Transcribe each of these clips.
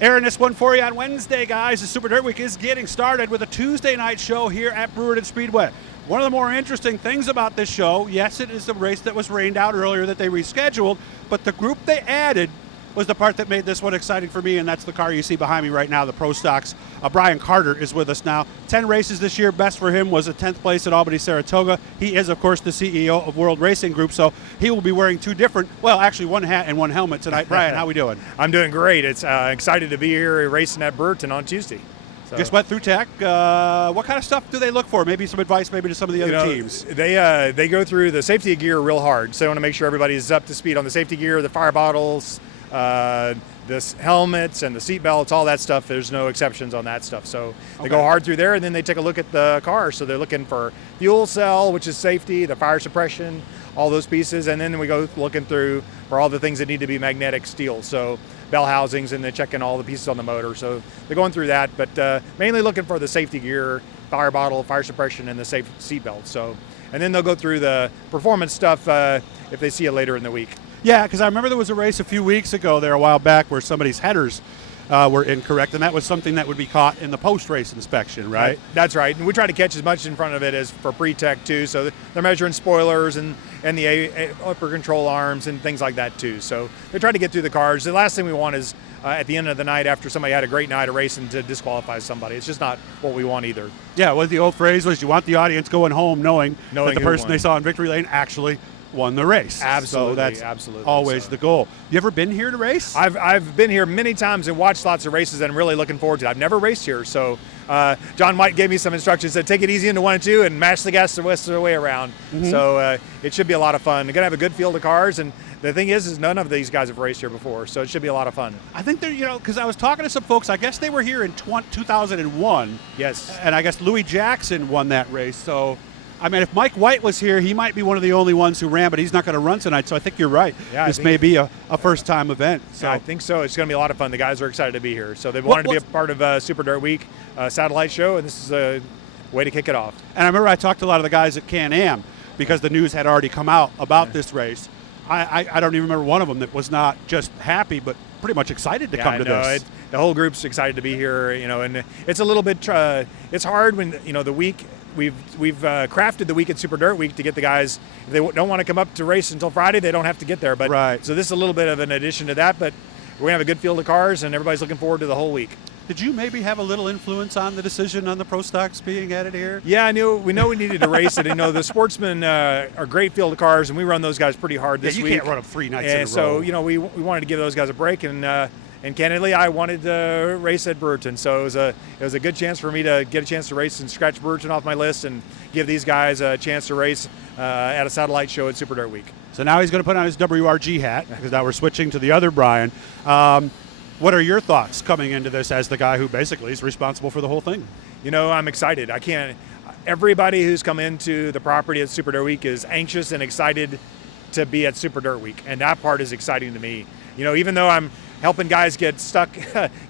Airing this one for you on Wednesday, guys. The Super Dirt Week is getting started with a Tuesday night show here at Brewerton Speedway. One of the more interesting things about this show, yes, it is the race that was rained out earlier that they rescheduled, but the group they added was the part that made this one exciting for me, and that's the car you see behind me right now, the Pro Stocks. Brian Carter is with us now. 10 races this year. Best for him was a 10th place at Albany, Saratoga. He is, of course, the CEO of World Racing Group, so he will be wearing two different, well, actually one hat and one helmet tonight. Brian, how we doing? I'm doing great. It's excited to be here racing at Brewerton on Tuesday. So. Just went through tech. What kind of stuff do they look for? Maybe some advice maybe to some of the other teams. They go through the safety gear real hard, so they want to make sure everybody's up to speed on the safety gear, the fire bottles, the helmets and the seat belts, all that stuff. There's no exceptions on that stuff. So they go hard through there, and then they take a look at the car. So they're looking for fuel cell, which is safety, the fire suppression, all those pieces, and then we go looking through for all the things that need to be magnetic steel. So bell housings, and then checking all the pieces on the motor. So they're going through that, but mainly looking for the safety gear, fire bottle, fire suppression, and the safe seat belt. So, and then they'll go through the performance stuff if they see it later in the week. Yeah, because I remember there was a race a few weeks ago there a while back where somebody's headers were incorrect, and that was something that would be caught in the post-race inspection, right? That's right. And we try to catch as much in front of it as for pre-tech, too. So they're measuring spoilers and the upper control arms and things like that, too. So they try to get through the cars. The last thing we want is at the end of the night, after somebody had a great night of racing, to disqualify somebody. It's just not what we want either. Yeah, what the old phrase was, you want the audience going home knowing that the person won. they saw in victory lane actually won the race. Absolutely, so that's absolutely always the goal. You ever been here to race? I've been here many times and watched lots of races, and I'm really looking forward to it. I've never raced here, so John White gave me some instructions, said take it easy into 1 and 2 and mash the gas the rest of the way around. Mm-hmm. So it should be a lot of fun. They're going to have a good field of cars, and the thing is none of these guys have raced here before, so it should be a lot of fun. I think they're, because I was talking to some folks, I guess they were here in 2001. Yes. And I guess Louis Jackson won that race, so I mean, if Mike White was here, he might be one of the only ones who ran, but he's not going to run tonight, so I think you're right. Yeah, this may be a first-time event. So yeah, I think so. It's going to be a lot of fun. The guys are excited to be here. So they wanted to be a part of Super Dirt Week satellite show, and this is a way to kick it off. And I remember I talked to a lot of the guys at Can-Am because the news had already come out about this race. I don't even remember one of them that was not just happy, but pretty much excited to come to this. The whole group's excited to be here, and it's a little bit, it's hard when, the week, We've crafted the week at Super Dirt Week to get the guys, if they don't want to come up to race until Friday, they don't have to get there. But right. So this is a little bit of an addition to that, but we're going to have a good field of cars, and everybody's looking forward to the whole week. Did you maybe have a little influence on the decision on the Pro Stocks being added here? Yeah, we know we needed to race it. The sportsmen are a great field of cars, and we run those guys pretty hard this week. You can't run them 3 nights in a row. So, we wanted to give those guys a break, and candidly, I wanted to race at Brewerton, so it was a good chance for me to get a chance to race and scratch Brewerton off my list and give these guys a chance to race at a satellite show at Super Dirt Week. So now he's going to put on his WRG hat, because now we're switching to the other Brian. What are your thoughts coming into this as the guy who basically is responsible for the whole thing? I'm excited. Everybody who's come into the property at Super Dirt Week is anxious and excited to be at Super Dirt Week, and that part is exciting to me. Even though I'm helping guys get stuck,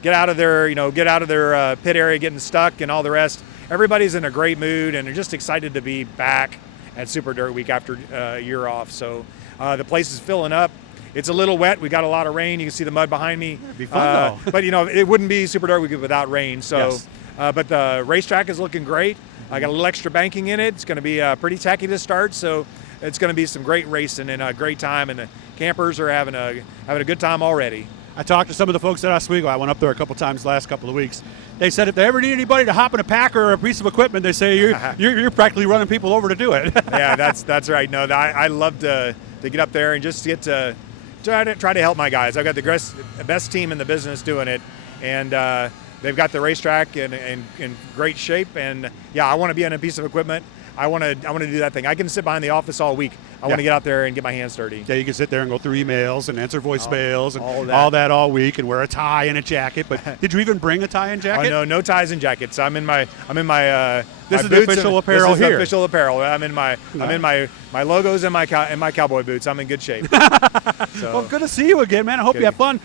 get out of their pit area, getting stuck and all the rest, everybody's in a great mood and they're just excited to be back at Super Dirt Week after a year off. So the place is filling up. It's a little wet. We got a lot of rain. You can see the mud behind me. It'd be fun though. But it wouldn't be Super Dirt Week without rain. So, yes. But the racetrack is looking great. I got a little extra banking in it. It's going to be pretty tacky to start. So it's going to be some great racing and a great time. And the campers are having a good time already. I talked to some of the folks at Oswego. I went up there a couple times the last couple of weeks. They said if they ever need anybody to hop in a packer or a piece of equipment, they say you're practically running people over to do it. Yeah, that's right. No, I love to get up there and just get to try to help my guys. I've got the best team in the business doing it, and they've got the racetrack in great shape. And yeah, I want to be on a piece of equipment. I want to do that thing. I can sit behind the office all week. I want to get out there and get my hands dirty. Yeah, you can sit there and go through emails and answer voicemails and all that all week and wear a tie and a jacket. But did you even bring a tie and jacket? Oh, no ties and jackets. I'm in my this is the official apparel here. This is official apparel. I'm in my logos and my cowboy boots. I'm in good shape. So. Well, good to see you again, man. I hope you have fun.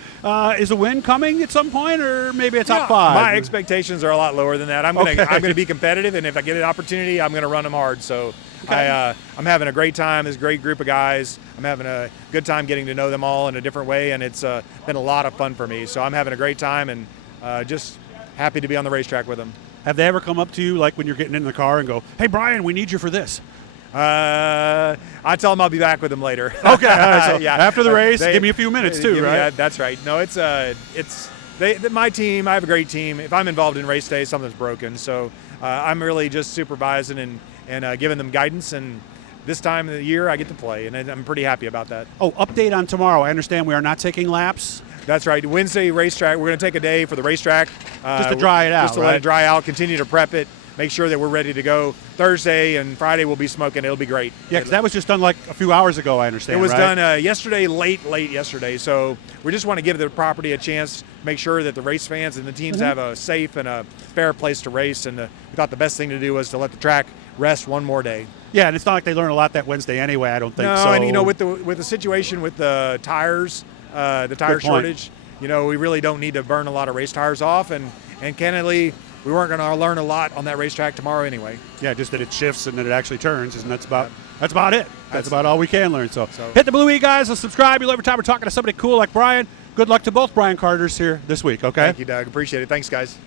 Is a win coming at some point, or maybe a top 5? My expectations are a lot lower than that. I'm gonna be competitive, and if I get an opportunity, I'm gonna run them hard. So Okay. I'm having a great time. There's a great group of guys. I'm having a good time getting to know them all in a different way, and it's been a lot of fun for me. So I'm having a great time and just happy to be on the racetrack with them. Have they ever come up to you, like when you're getting in the car and go, "Hey, Brian, we need you for this"? I tell them I'll be back with them later. Okay, all right, so yeah. after the race, give me a few minutes too, right? Yeah, that's right. No, it's my team. I have a great team. If I'm involved in race day, something's broken. So I'm really just supervising and giving them guidance. And this time of the year, I get to play, and I'm pretty happy about that. Oh, update on tomorrow. I understand we are not taking laps. That's right. Wednesday racetrack. We're going to take a day for the racetrack. Just to dry it out, Just to let it dry out. Continue to prep it. Make sure that we're ready to go. Thursday and Friday we'll be smoking. It'll be great. Yeah, because that was just done like a few hours ago, I understand. It was right? done yesterday, late yesterday. So we just want to give the property a chance, make sure that the race fans and the teams have a safe and a fair place to race. And we thought the best thing to do was to let the track rest one more day. Yeah, and it's not like they learn a lot that Wednesday anyway, I don't think. No, so. and with the situation with the tires, the tire shortage, we really don't need to burn a lot of race tires off. And candidly, we weren't going to learn a lot on that racetrack tomorrow anyway. Yeah, just that it shifts and that it actually turns, and that's about it. That's about all we can learn. So So- hit the Blue E, guys. Let's subscribe. You'll every time we're talking to somebody cool like Brian. Good luck to both Brian Carters here this week, okay? Thank you, Doug. Appreciate it. Thanks, guys.